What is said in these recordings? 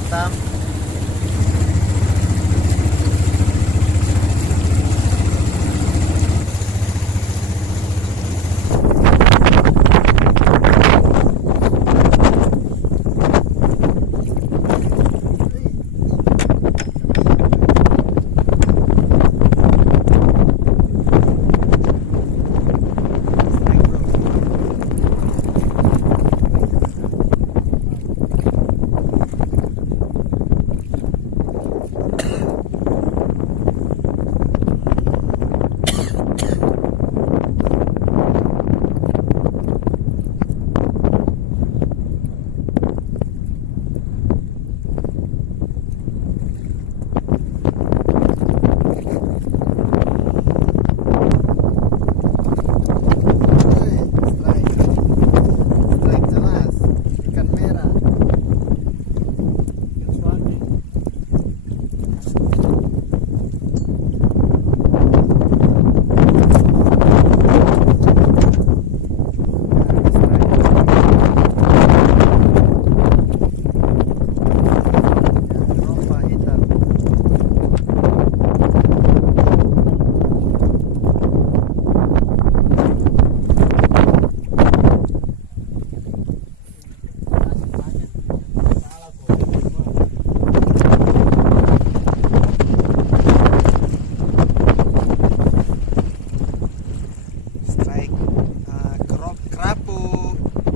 rotam.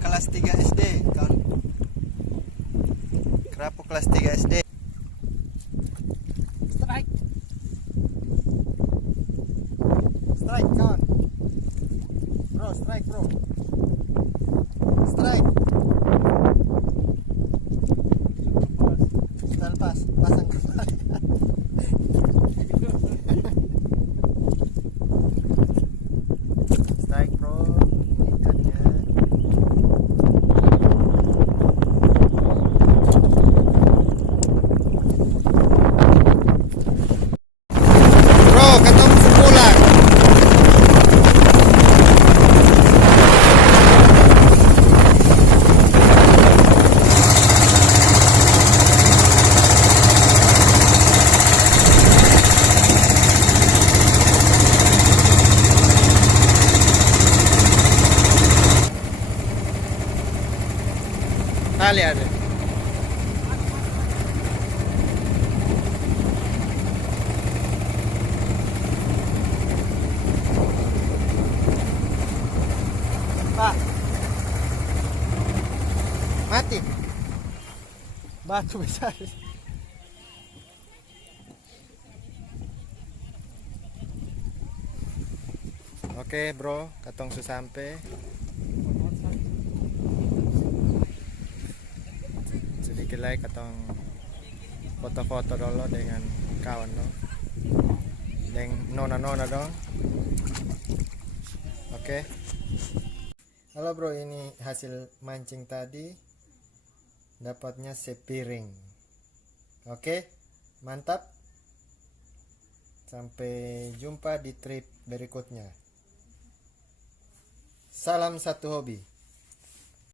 Kelas 3 SD kan. Kerapu kelas 3 SD. Strike. Strike kawan. Bro, strike bro. Strike. Sudah lepas, pasang kembali. Strike bro. Ikannya. Tali ada. Pak, mati batu besar. Oke bro, katong sudah sampai. Sedikit lagi katong foto-foto dulu dengan kawan no, dengan nona dong. Oke. Halo bro, ini hasil mancing tadi, dapatnya sepiring. Oke, mantap. Sampai jumpa di trip berikutnya. Salam satu hobi.